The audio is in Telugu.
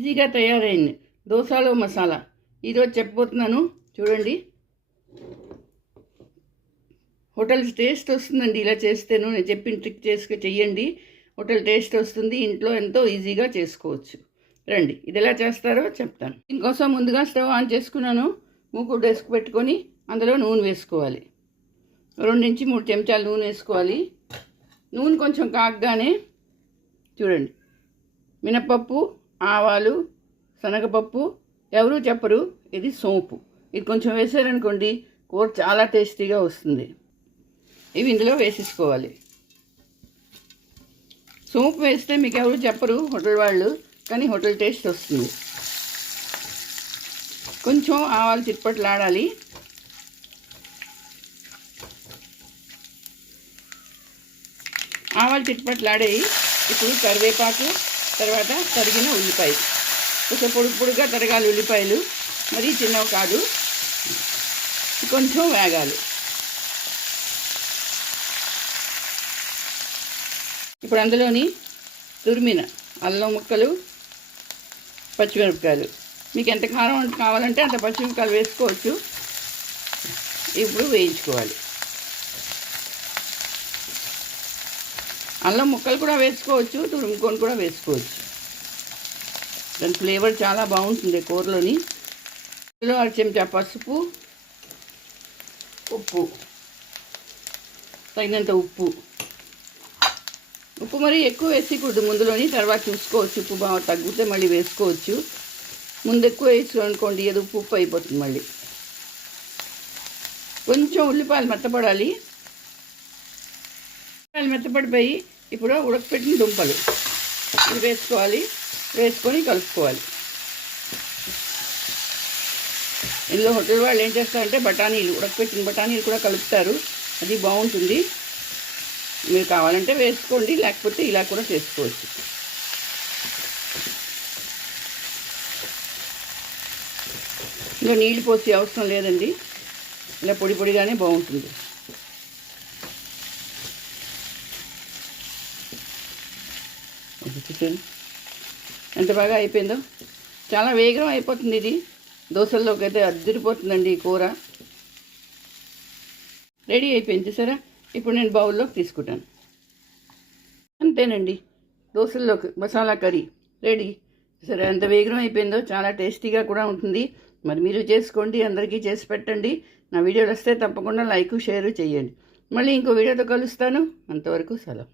ఈజీగా తయారైంది దోసలో మసాలా. ఈరోజు చెప్పబోతున్నాను, చూడండి. హోటల్ టేస్ట్ వస్తుందండి ఇలా చేస్తేను. నేను చెప్పిన ట్రిక్ చెయ్యండి, హోటల్ టేస్ట్ వస్తుంది. ఇంట్లో ఎంతో ఈజీగా చేసుకోవచ్చు. రండి, ఇది ఎలా చేస్తారో చెప్తాను. దీనికోసం ముందుగా స్టవ్ ఆన్ చేసుకున్నాను. మూకుడు డెస్క్ పెట్టుకొని అందులో నూనె వేసుకోవాలి. 2 నుంచి 3 చెంచాలు నూనె వేసుకోవాలి. నూనె కొంచెం కాగగానే చూడండి, మినపప్పు, ఆవాలు, శనగపప్పు, ఎవరు చెప్పరు, ఇది సోంపు. ఇది కొంచెం వేసారనుకోండి కూర చాలా టేస్టీగా వస్తుంది. ఇవి ఇందులో వేసేసుకోవాలి. సోంపు వేస్తే మీకు ఎవరు చెప్పరు హోటల్ వాళ్ళు, కానీ హోటల్ టేస్ట్ వస్తుంది. కొంచెం ఆవాలు చిట్పట్లాడాలి. ఆవాలు చిట్పట్లాడాయి. ఇప్పుడు కరివేపాకు, తర్వాత తరిగిన ఉల్లిపాయ. కొంచెం పొడుగా తరగాలి ఉల్లిపాయలు, మరీ చిన్నవి కాదు. కొంచెం వేగాలి. ఇప్పుడు అందులోని తురిమిన అల్లం ముక్కలు, పచ్చిమిరపకాయలు. మీకు ఎంత కారం కావాలంటే అంత పచ్చిమిరపకాయలు వేసుకోవచ్చు. ఇప్పుడు వేయించుకోవాలి. అల్లం ముక్కలు కూడా వేసుకోవచ్చు, తురుముకొని కూడా వేసుకోవచ్చు. దాని ఫ్లేవర్ చాలా బాగుంటుంది కూరలోని. ఇందులో 1 చెంచా పసుపు, ఉప్పు, తగినంత ఉప్పు. ఉప్పు మరి ఎక్కువ వేసేయకూడదు ముందులోని, తర్వాత చూసుకోవచ్చు. ఉప్పు బాగా తగ్గితే మళ్ళీ వేసుకోవచ్చు. ముందు ఎక్కువ వేసుకోనుకోండి, ఏదో ఉప్పు అయిపోతుంది మళ్ళీ. కొంచెం ఉల్లిపాయలు మెత్తపడాలి. మెత్తపడిపోయి ఇప్పుడు ఉడకపెట్టిన దుంపలు ఇది వేసుకోవాలి. వేసుకొని కలుపుకోవాలి. ఇందులో హోటల్ వాళ్ళు ఏం చేస్తారంటే బఠానీలు, ఉడకపెట్టిన బఠానీలు కూడా కలుపుతారు. అది బాగుంటుంది. మీరు కావాలంటే వేసుకోండి, లేకపోతే ఇలా కూడా చేసుకోవచ్చు. ఇందులో నీళ్ళు పోసే అవసరం లేదండి, ఇలా పొడి పొడిగానే బాగుంటుంది. ఎంత బాగా అయిపోయిందో, చాలా వేగం అయిపోతుంది. ఇది దోశల్లోకి అయితే అద్దరిపోతుందండి ఈ కూర. రెడీ అయిపోయింది చూసారా. ఇప్పుడు నేను బౌల్లోకి తీసుకుంటాను. అంతేనండి, దోశల్లోకి మసాలా కర్రీ రెడీ. సరే, ఎంత వేగం అయిపోయిందో, చాలా టేస్టీగా కూడా ఉంటుంది. మరి మీరు చేసుకోండి, అందరికీ చేసి పెట్టండి. నా వీడియోలు వస్తే తప్పకుండా లైక్, షేర్ చేయండి. మళ్ళీ ఇంకో వీడియోతో కలుస్తాను. అంతవరకు సెలవు.